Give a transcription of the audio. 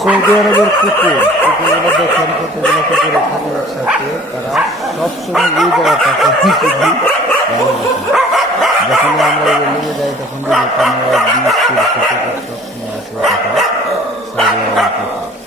Saudi আরবের কুকুরগুলো দেখেন, কতগুলো কুকুর এখানে একসাথে, তারা সবসময় এই জায়গাটাকে শুধু ভালোবাসে। যখনই আমরা এই বিল্ডিংয়ে যাই তখন এখানে 20-30 কুকুর সবসময় আসে। সৌদি আরবের কুকুর।